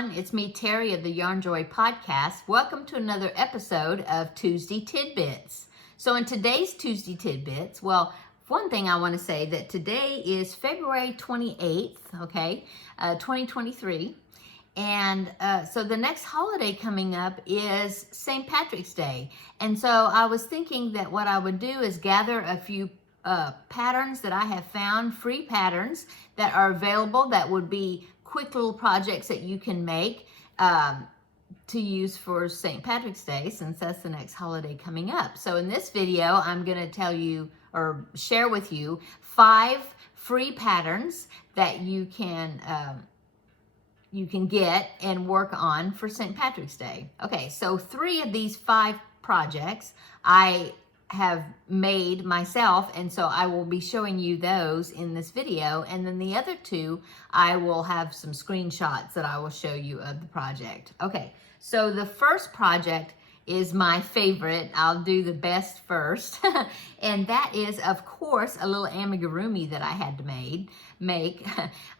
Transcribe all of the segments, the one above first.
everyone. It's me, Terri of the Yarn Joy podcast. Welcome to another episode of Tuesday Tidbits. So in today's Tuesday Tidbits, well, one thing I want to say that today is February 28th, 2023. And so the next holiday coming up is St. Patrick's Day. And so I was thinking that what I would do is gather a few patterns that I have found, free patterns that are available that would be quick little projects that you can make to use for St. Patrick's Day, since that's the next holiday coming up. So in this video, I'm going to tell you or share with you 5 free patterns that you can get and work on for St. Patrick's Day. Okay, so 3 of these 5 projects I have made myself, and so I will be showing you those in this video, and then the other 2 I will have some screenshots that I will show you of the project. Okay, so the first project is my favorite. I'll do the best first. And that is, of course, a little amigurumi that I had to make.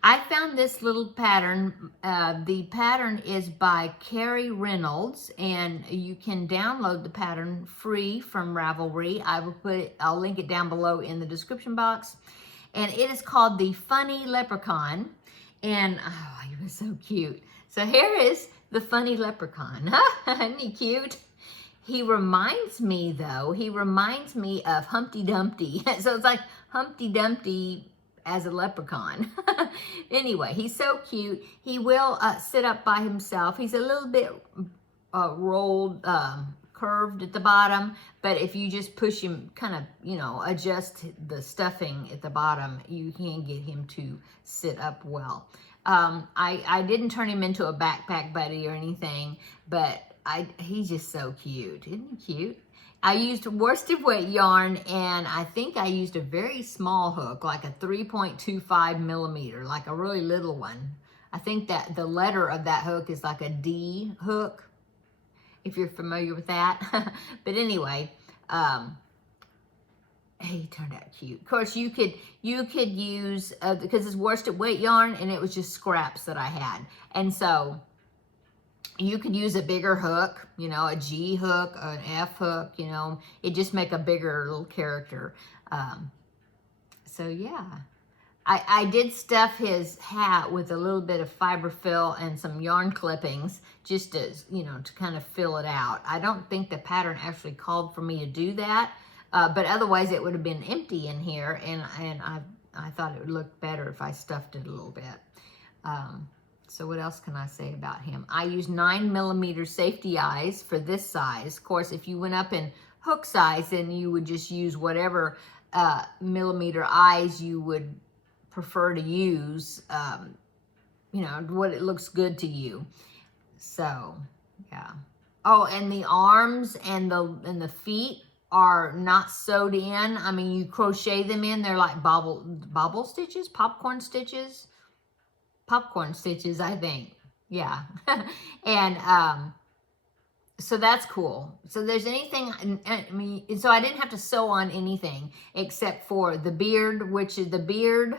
I found this little pattern. The pattern is by Carrie Reynolds, and you can download the pattern free from Ravelry. I'll link it down below in the description box. And it is called the Funny Leprechaun. And oh, he was so cute. So here is the Funny Leprechaun. Isn't he cute? He reminds me of Humpty Dumpty. So it's like Humpty Dumpty as a leprechaun. Anyway, he's so cute. He will sit up by himself. He's a little bit rolled, curved at the bottom, but if you just push him, kind of, adjust the stuffing at the bottom, you can get him to sit up well. I didn't turn him into a backpack buddy or anything, but he's just so cute. Isn't he cute? I used worsted weight yarn, and I think I used a very small hook, like a 3.25 millimeter, like a really little one. I think that the letter of that hook is like a D hook, if you're familiar with that. But anyway, he turned out cute. Of course, you could use, because it's worsted weight yarn, and it was just scraps that I had. And so you could use a bigger hook, a G hook, an F hook, it just make a bigger little character. So yeah, I did stuff his hat with a little bit of fiberfill and some yarn clippings, just as, to kind of fill it out. I don't think the pattern actually called for me to do that, but otherwise it would have been empty in here, and I thought it would look better if I stuffed it a little bit. So what else can I say about him? I use 9 millimeter safety eyes for this size. Of course, if you went up in hook size, then you would just use whatever millimeter eyes you would prefer to use, what it looks good to you. So, yeah. Oh, and the arms and the feet are not sewed in. I mean, you crochet them in. They're like bobble stitches, popcorn stitches, I think. Yeah. And so that's cool. So there's anything, so I didn't have to sew on anything except for the beard, which is the beard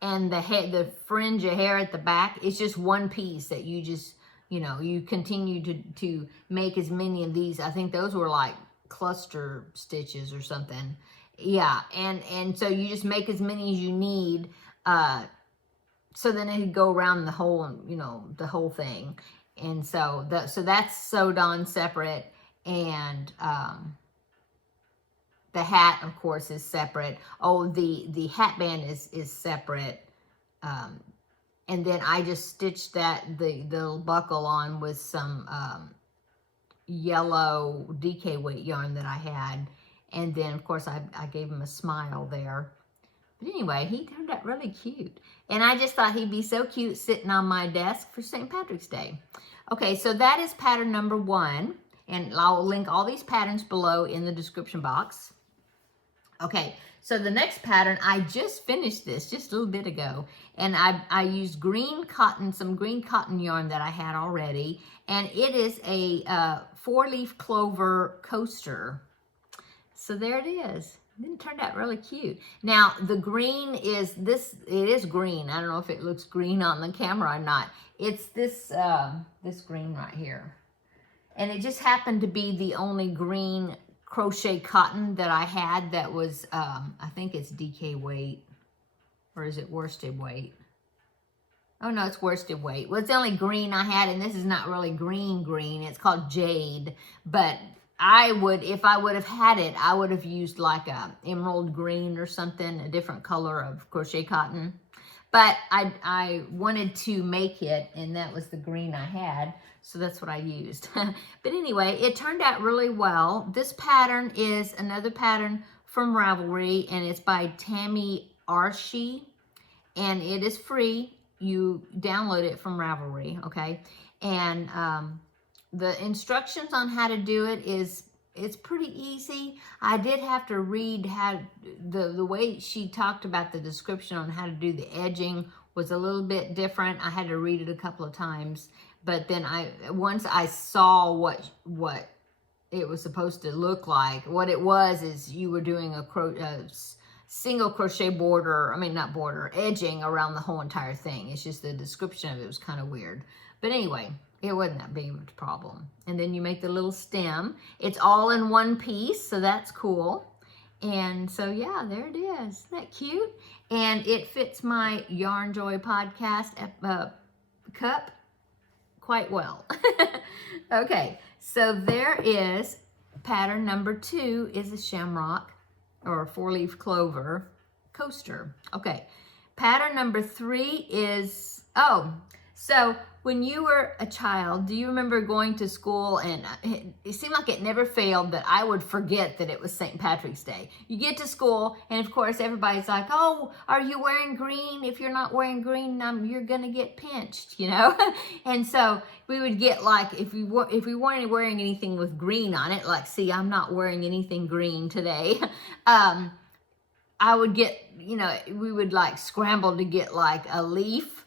and the head, the fringe of hair at the back. It's just one piece that you just, you continue to make as many of these. I think those were like cluster stitches or something. Yeah. And so you just make as many as you need, so then it'd go around the whole, the whole thing. And so that's sewed on separate. And the hat, of course, is separate. Oh, the hat band is separate. And then I just stitched the little buckle on with some yellow DK weight yarn that I had. And then, of course, I gave him a smile there. But anyway, he turned out really cute. And I just thought he'd be so cute sitting on my desk for St. Patrick's Day. Okay, so that is pattern number 1. And I'll link all these patterns below in the description box. Okay, so the next pattern, I just finished this just a little bit ago. And I used some green cotton yarn that I had already. And it is a 4-leaf clover coaster. So there it is. It turned out really cute. Now the green is this, it is green. I don't know if it looks green on the camera or not. It's this, this green right here. And it just happened to be the only green crochet cotton that I had that was, I think it's DK weight, or is it worsted weight? Oh no, it's worsted weight. Well, it's the only green I had, and this is not really green. It's called jade, but I would, if I would have had it, I would have used like a emerald green or something, a different color of crochet cotton. But I wanted to make it, and that was the green I had, so that's what I used. But anyway, it turned out really well. This pattern is another pattern from Ravelry, and it's by Tammy Archie, and it is free. You download it from Ravelry, okay? And the instructions on how to do it it's pretty easy. I did have to read how the way she talked about the description on how to do the edging was a little bit different. I had to read it a couple of times, but then once I saw what it was supposed to look like, what it was is you were doing a single crochet border, I mean not border, edging around the whole entire thing. It's just the description of it was kind of weird. But anyway, it wasn't that big of a problem. And then you make the little stem. It's all in one piece, so that's cool. And so yeah, there it is. Isn't that cute? And it fits my Yarn Joy podcast cup quite well. Okay, so there is pattern number 2 is a shamrock or a 4-leaf clover coaster. Okay, pattern number 3 is, so when you were a child, do you remember going to school and it seemed like it never failed that I would forget that it was St. Patrick's Day. You get to school and of course everybody's like, oh, are you wearing green? If you're not wearing green, you're gonna get pinched, you know? And so we would get like, if we weren't wearing anything with green on it, like see, I'm not wearing anything green today. I would get, you know, we would like scramble to get like a leaf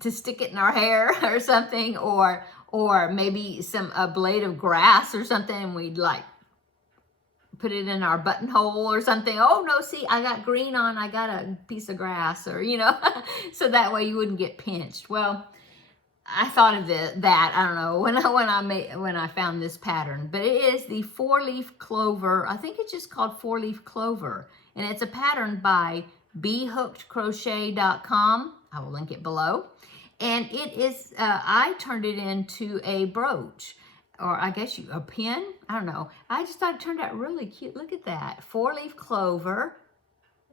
to stick it in our hair or something, or maybe a blade of grass or something, and we'd like put it in our buttonhole or something. Oh no, see, I got green on, I got a piece of grass, or you know, so that way you wouldn't get pinched. Well, I thought of that, I don't know, when I found this pattern, but it is the 4-leaf clover. I think it's just called 4-leaf clover, and it's a pattern by behookedcrochet.com. I will link it below. And it is, I turned it into a brooch, or I guess a pin. I don't know. I just thought it turned out really cute. Look at that. 4-leaf clover,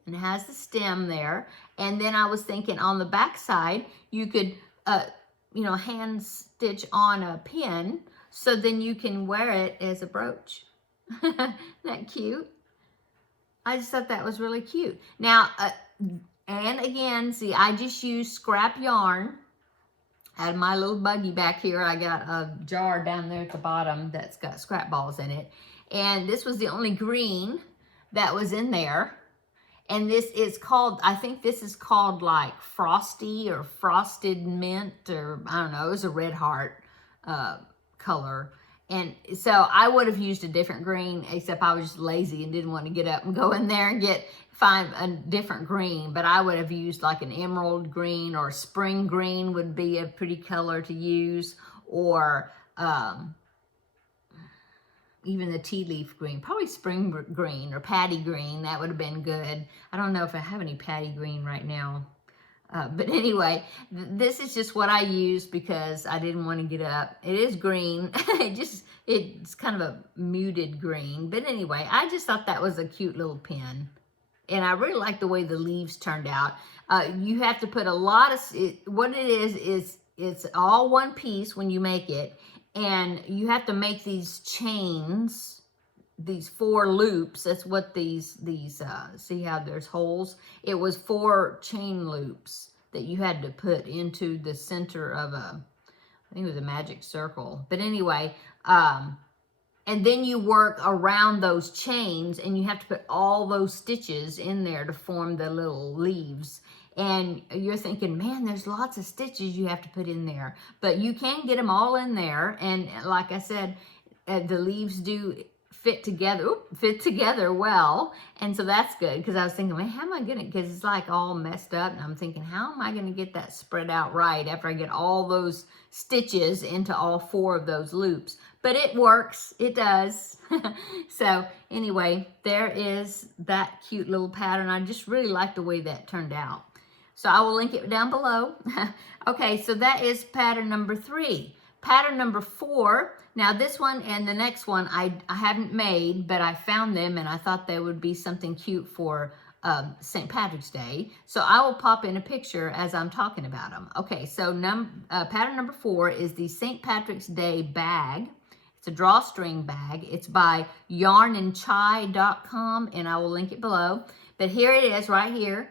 and it has the stem there. And then I was thinking on the back side, you could, you know, hand stitch on a pin, so then you can wear it as a brooch. Isn't that cute? I just thought that was really cute. Now, and again, see, I just used scrap yarn. I had my little buggy back here. I got a jar down there at the bottom that's got scrap balls in it. And this was the only green that was in there. And this is called, I think this is called like Frosty or Frosted Mint, or I don't know, it was a red heart color. And so I would have used a different green, except I was just lazy and didn't want to get up and go in there and find a different green. But I would have used like an emerald green, or spring green would be a pretty color to use, or even the tea leaf green, probably spring green or patty green. That would have been good. I don't know if I have any patty green right now. But anyway, this is just what I used because I didn't want to get up. It is green. It's kind of a muted green. But anyway, I just thought that was a cute little pin. And I really like the way the leaves turned out. You have to put a lot of, what it is it's all one piece when you make it. And you have to make these chains, these 4 loops. That's what these see how there's holes? It was 4 chain loops that you had to put into the center of I think it was a magic circle. But anyway, and then you work around those chains, and you have to put all those stitches in there to form the little leaves. And you're thinking, man, there's lots of stitches you have to put in there. But you can get them all in there. And like I said, the leaves do fit together well. And so that's good, because I was thinking, man, how am I gonna, because it's like all messed up, and I'm thinking, how am I gonna get that spread out right after I get all those stitches into all 4 of those loops? But it works, it does. So anyway, there is that cute little pattern. I just really like the way that turned out. So I will link it down below. Okay, so that is pattern number 3. Pattern number 4, now this one and the next one I haven't made, but I found them and I thought they would be something cute for St. Patrick's Day. So I will pop in a picture as I'm talking about them. Okay, so pattern number 4 is the St. Patrick's Day bag. It's a drawstring bag. It's by yarnandchai.com, and I will link it below. But here it is right here.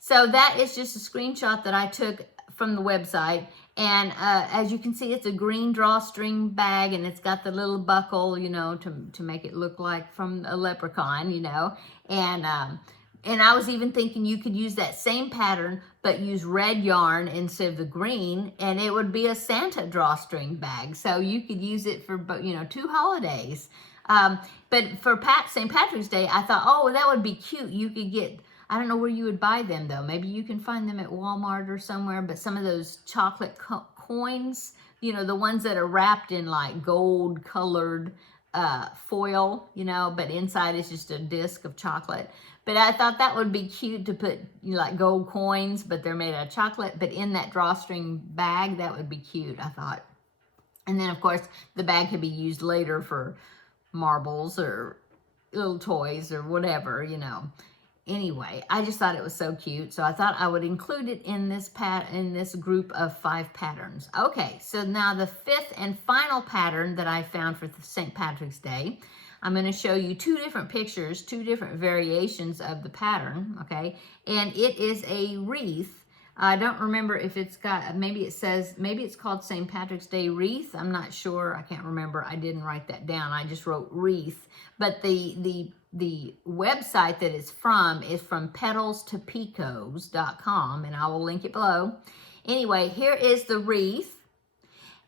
So that is just a screenshot that I took from the website. And as you can see, it's a green drawstring bag, and it's got the little buckle, you know, to make it look like from a Leprechaun, you know. And I was even thinking you could use that same pattern, but use red yarn instead of the green, and it would be a Santa drawstring bag. So you could use it for, you know, 2 holidays. But for St. Patrick's Day, I thought, oh, that would be cute. You could get, I don't know where you would buy them though. Maybe you can find them at Walmart or somewhere, but some of those chocolate coins, you know, the ones that are wrapped in like gold colored foil, you know, but inside is just a disc of chocolate. But I thought that would be cute to put, you know, like gold coins, but they're made out of chocolate. But in that drawstring bag, that would be cute, I thought. And then, of course, the bag could be used later for marbles or little toys or whatever, you know. Anyway, I just thought it was so cute, so I thought I would include it in this group of 5 patterns. Okay, so now the 5th and final pattern that I found for St. Patrick's Day. I'm going to show you 2 different pictures, 2 different variations of the pattern, okay? And it is a wreath. I don't remember if it's got, maybe it's called St. Patrick's Day wreath. I'm not sure. I can't remember. I didn't write that down. I just wrote wreath. But the website that it's from is from petalstopicos.com, and I will link it below. Anyway, here is the wreath.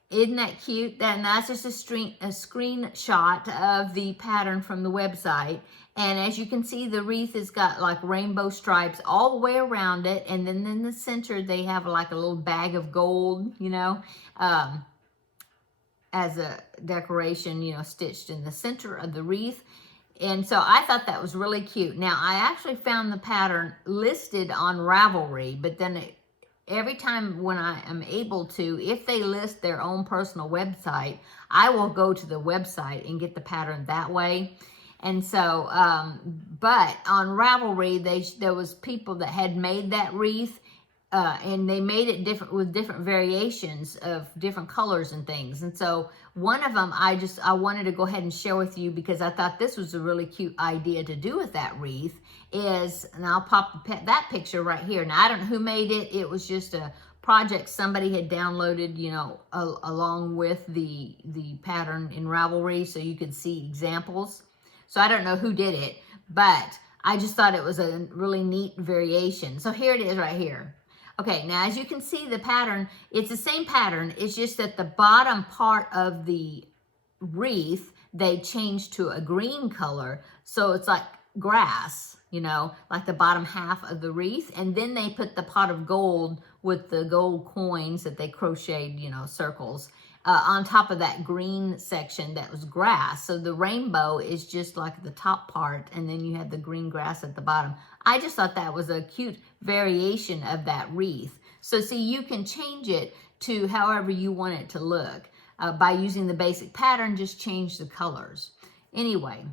Isn't that cute? And that's just a screenshot of the pattern from the website. And as you can see, the wreath has got like rainbow stripes all the way around it. And then in the center, they have like a little bag of gold, you know, as a decoration, you know, stitched in the center of the wreath. And so I thought that was really cute. Now, I actually found the pattern listed on Ravelry, but then every time when I am able to, if they list their own personal website, I will go to the website and get the pattern that way. And so, but on Ravelry, there was people that had made that wreath, and they made it with different variations of different colors and things. And so one of them I wanted to go ahead and share with you, because I thought this was a really cute idea to do with that wreath, and I'll pop that picture right here. Now, I don't know who made it. It was just a project somebody had downloaded, you know, along with the pattern in Ravelry, so you could see examples. So I don't know who did it, but I just thought it was a really neat variation. So here it is right here. Okay, now as you can see, the pattern, it's the same pattern. It's just that the bottom part of the wreath, they changed to a green color. So it's like grass, you know, like the bottom half of the wreath. And then they put the pot of gold with the gold coins that they crocheted, you know, circles, on top of that green section that was grass. So the rainbow is just like the top part, and then you have the green grass at the bottom. I just thought that was a cute variation of that wreath. So see, you can change it to however you want it to look. By using the basic pattern, just change the colors. Anyway,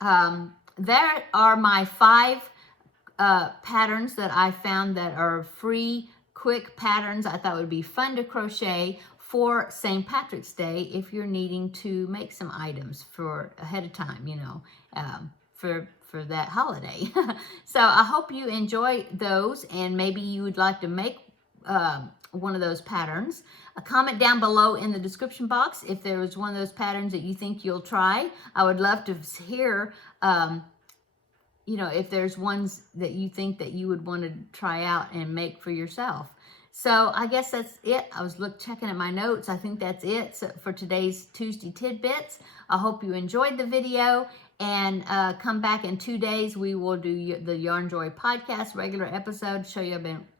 there are my 5 patterns that I found that are free, quick patterns I thought would be fun to crochet for St. Patrick's Day if you're needing to make some items for ahead of time, you know, for that holiday. So I hope you enjoy those, and maybe you would like to make one of those patterns. Comment down below in the description box if there was one of those patterns that you think you'll try. I would love to hear, you know, if there's ones that you think that you would want to try out and make for yourself. So I guess that's it. I was checking at my notes. I think that's it for today's Tuesday Tidbits. I hope you enjoyed the video, and come back in 2 days. We will do the Yarn Joy podcast regular episode.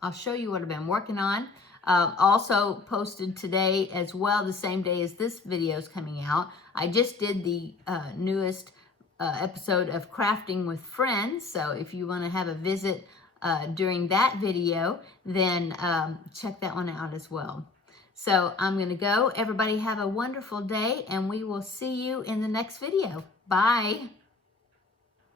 I'll show you what I've been working on. Also posted today as well, the same day as this video is coming out. I just did the newest episode of Crafting with Friends. So if you want to have a visit during that video, then check that one out as well. So I'm going to go. Everybody have a wonderful day, and we will see you in the next video. Bye.